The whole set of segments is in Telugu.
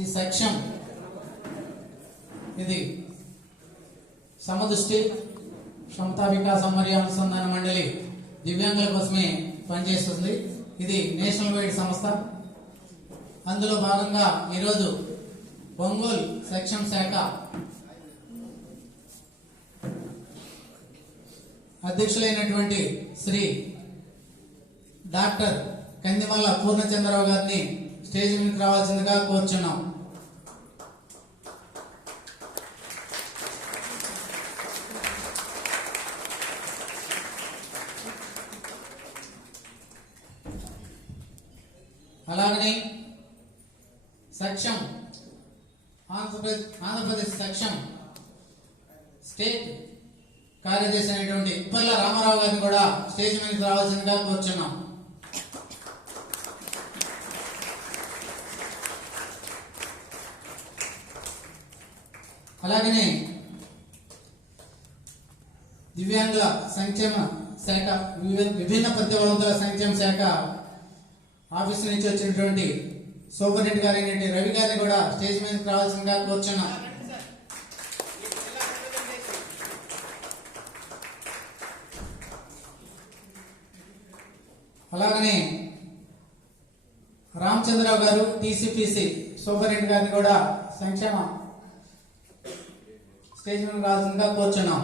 ఈ సెక్షన్ ఇది సమదృష్టి క్షమతా వికాసం మరియు అనుసంధాన మండలి దివ్యాంగుల కోసమే పనిచేస్తుంది. ఇది నేషనల్ వైడ్ సంస్థ. అందులో భాగంగా ఈరోజు ఒంగోలు సెక్షన్ శాఖ అధ్యక్షులైనటువంటి శ్రీ డాక్టర్ కందిమల్ల పూర్ణచంద్రరావు గారిని స్టేజ్ మీదకి రావాల్సిందిగా కోరుచున్నాం. అలాగనే సెక్షన్ ఆంధ్రప్రదేశ్ సెక్షన్ స్టేట్ కార్యదర్శి అయినటువంటి ఉప్పల్ల రామారావు గారిని కూడా స్టేజ్ మీదకి రావాల్సిందిగా కోరుచున్నాం. అలాగనే దివ్యాంగుల సంక్షేమ శాఖ విభిన్న ప్రతిభావంతుల సంక్షేమ శాఖ ఆఫీసు నుంచి వచ్చినటువంటి సూపరింటెండెంట్ గారైనటువంటి రవి గారిని కూడా స్టేజ్ మీదకి రావాల్సిందిగా కోరుచున్నాం. అలాగనే రామచంద్రరావు గారు టీసీపీసీ సూపరింటెండెంట్ గారిని కూడా సంక్షేమ స్టేజ్ మీద రావాల్సిందిగా కోరుచున్నాం.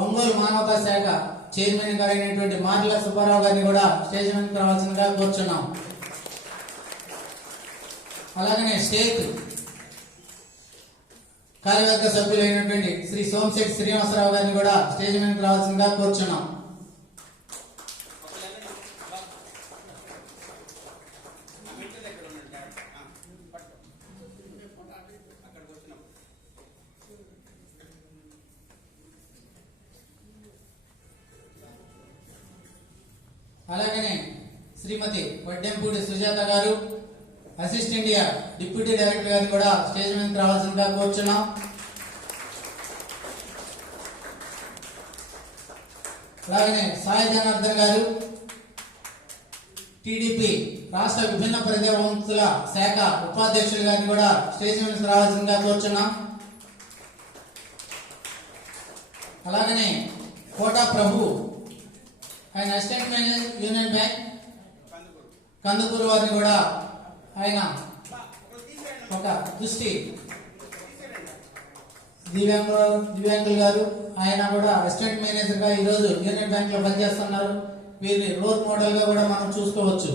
ఒంగోలు మానవతా శాఖ చైర్మన్ గారైనటువంటి మార్ల సుబ్బారావు గారిని కూడా స్టేజ్ మీదకి రావాల్సిందిగా కోరుచున్నాం. అలాగనే స్టేట్ కార్యవర్గ సభ్యులైనటువంటి శ్రీ సోమశెట్టి శ్రీనివాసరావు గారిని కూడా స్టేజ్ మీదకి రావాల్సిందిగా కోరుచున్నాం. అలాగనే శ్రీమతి వడ్డెంపూడి సుజాత గారు అసిస్టెంట్ ఇండియా డిప్యూటీ డైరెక్టర్ గారిని కూడా స్టేజ్ మీదకి రావాల్సిందిగా కోరుచున్నాం. అలాగనే సాయి జనార్దన్ గారు టీడీపీ రాష్ట్ర విభిన్న ప్రతిభావంతుల శాఖ ఉపాధ్యక్షులు గారిని కూడా స్టేజ్ మీదకి రావాల్సిందిగా కోరుచున్నాం. అలాగనే కోటా ప్రభు ఆయన assistant manager union bank Kandukur వారిని కూడా ఆయన ఒక దృష్టి దివ్యాంగులు గారు ఆయన కూడా అసిస్టెంట్ మేనేజర్ గా ఈరోజు యూనియన్ బ్యాంక్ లో పనిచేస్తున్నారు. వీరిని రోల్ మోడల్ గా కూడా మనం చూసుకోవచ్చు.